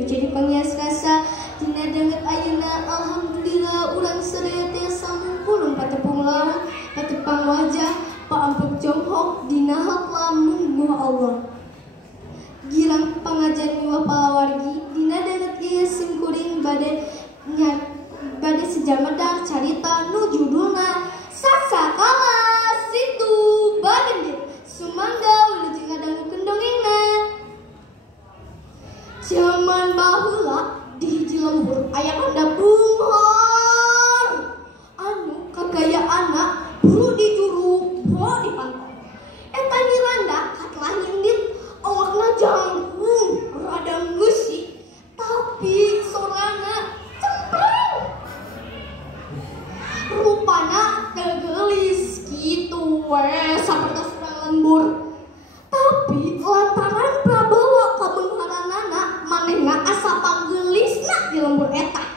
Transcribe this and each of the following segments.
Jadi panghias rasa dina danget ayeuna alhamdulillah urang sadaya tiasa mungkulung patepung laut patepang wajah paampuk jonghok dina hak lamun muha Allah. Girang pangajan miwah palawargi dina danget ieu singkuring bade sejamadar carita nu judulna Saksakala Situ Bagendit sumangga wilujeng ngadangukeun dongengna. Zaman baheula di hiji lembur aya panda bunghor anu kagayaanna buru di juru bro di pantai. Eta nyiranda katelah nyindit awakna jangkung rada ngeusi tapi sorana cempreng. Rupana tegelis kitu we sapertos urang lembur. Tapi lantaran prabawa kabeungharanana manehna asa panggelisna di lembur eta.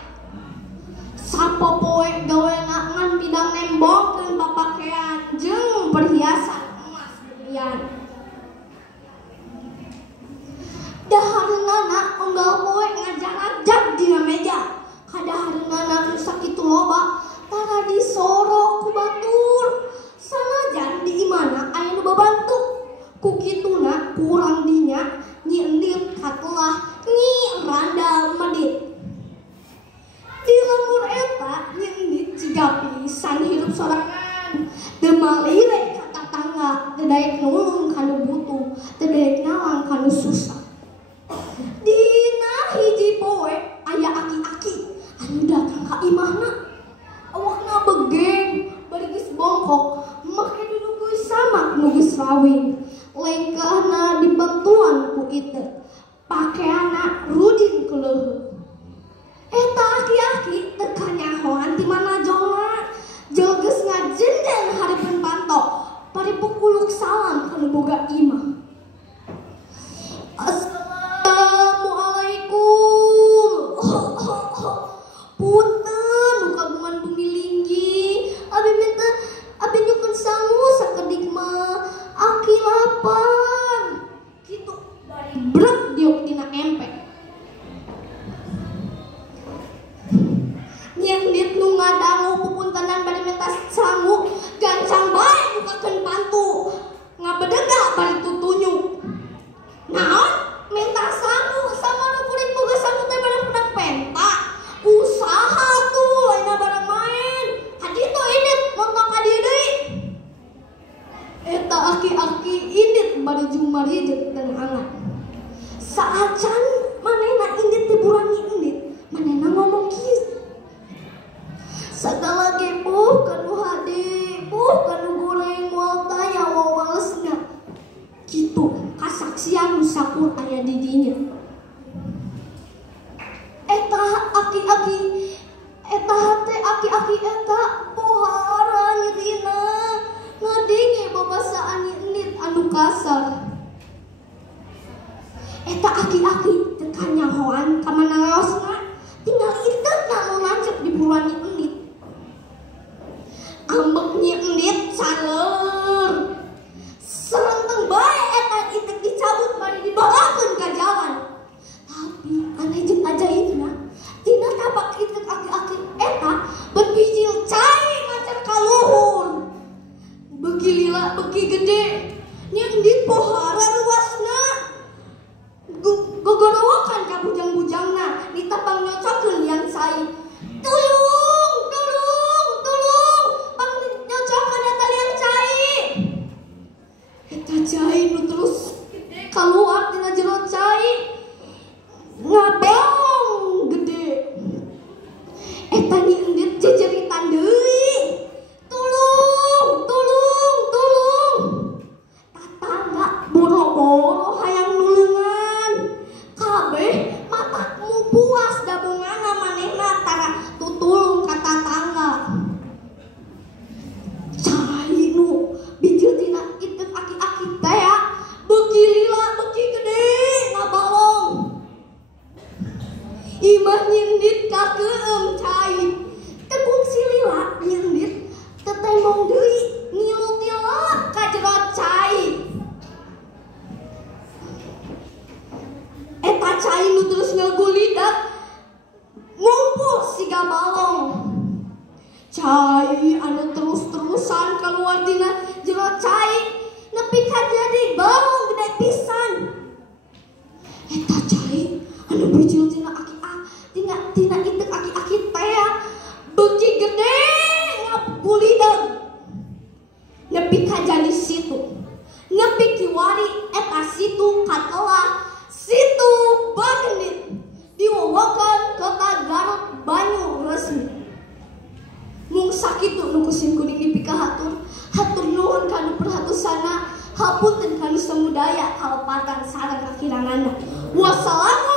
Sapopoe gawena ngan bidang nembongkeun papakean jeung perhiasan emas berlian. Dahareunana unggal poe ngajar-ajar dina meja. Kadahareunana nu sakitu loba tara disoro ku batur. Sanajan di imana aya nu babantu. Kukituna kurang dinya Nyi Endit katelah Nyi Randa Medit. Di lembur eta Nyi Endit jiga pisan hirup sorangan. Teu malire ka tatangga, teu daek nulung kanu butuh, teu daek nalang kanu susah. Dina hiji poe aya aki-aki anu datang ka imahna. Awakna begeng, bari geus bongkok, make duduk geus sama nu geus rawing. Lengkahna dibantuan ku ite, pakeana rudin ku leuheuh. Eta aki-aki teu kanyahoan ti mana jongna, jeung geus ngajendeng hareupeun panto, paripuk uluk salam kana boga imah. Assalamualaikum. Punten nu kagungan bumi linggi, abi nyukeun sangu sakedik mah. Aki lapar gitu dari brek diuk dina empek. Nyi Endit nu ngadangu pupuntenan bari minta sangu gancang bae bukakeun pantu ngabedega bari tutunyuk. Naon minta sangu sama nu kuring boga sangu teh barang pedang penta usaha tuh lainna barang main. Haditu Endit montok ka dieu deui. Eta aki-aki Indit bari jumarijeut dan hangat. Saacan manehna Indit teh buran Nyi Endit, manehna ngomong kieu. Sagala ge puh kanu hade, puh kanu goreng moal taya wawalesna. Kitu kasaksian nu sakur aya di dinya. Eta aki-aki eta pohara nyirina. Ngadenge babasaan Nyi Endit anu kasar. Eta aki-aki teu kanyahoan ka mana ngaosna, tinggal inteutna nu nancep di buruan Nyi Endit. Ambek Nyi Endit saleur. Serenteng bae eta itek dicabut bari dibalakeun ka jalan. Tapi aneh jeung ajaibna, tina tapak itek aki-aki eta berbijil cai macan kaluhur. Beki lila, beki gede, Nyi Endit pohara luasna. Gogorowokan ka bujang-bujangna, ditapang nyocokeun liang cai. Tulung, pang nyocokeun eta liang cai. Eta cai nu terus gede kaluar tina jero cai. Ngabong gede. Eta Nyi Endit jejeritan deui. Tulung. Tatangga boro-boro hayang nulungan. Kabeh matakmu puas da bungana manehna tara tutulung ka tatangga. Cai nu bijil tina itek aki-aki teh beuki lila, beuki gede ngabalong. Imah Nyi Endit kakeueum cai. Teu kungsi lila Nyi Endit teu temong deui ngilu tilak ka jero cai. Eta cai nu terus ngagul cai anu terus-terusan keluar dina jero cai nepi ka jadi bau gede pisan. Eta cai anu bijil tina tina itek aki-aki teh beuki gede ngabulideun. Nepi ka jadi situ. Nepi kiwari eta situ katelah situ Bagendit di wewakan Kota Garut Banyu resmi. Mung sakitu nu kusim kuning dipikahatur. Hatur nuhun kanu perhatusana, hapunten kanu samudaya kalepatan sareng kakiranganna. Wassalamu